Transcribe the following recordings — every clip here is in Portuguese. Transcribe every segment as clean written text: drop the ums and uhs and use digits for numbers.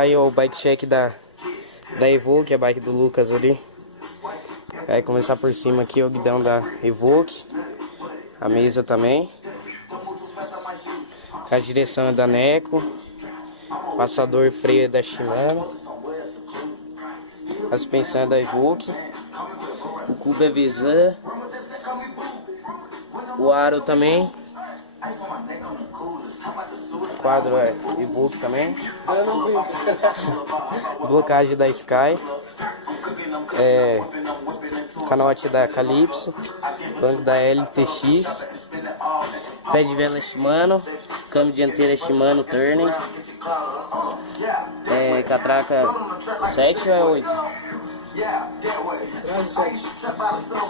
falar aí, ó, o bike check da Evoque, a bike do Lucas ali. Vai começar por cima aqui, o guidão da Evoque. A mesa também. A direção é da Neco. Passador e freio é da Shimano. A suspensão é da Evoque. O cubo é Visan. O aro também. O quadro é Evoque também. Blocagem da Sky. Canote da Calypso. Banco da LTX. Pé de vela Shimano. Câmbio dianteiro Shimano Turning. Catraca 7 ou é 8?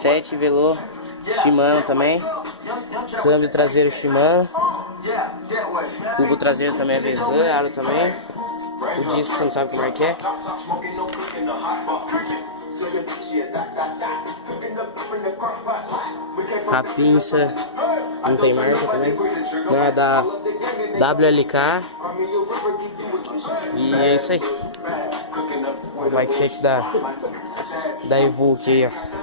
7 velô Shimano também. Câmbio traseiro Shimano. Cubo traseiro também é Visan, aro também. O disco você não sabe como é que é. A pinça não tem marca também. Não, é da WLK. E é isso aí. O bike check da Evoque aí, ó.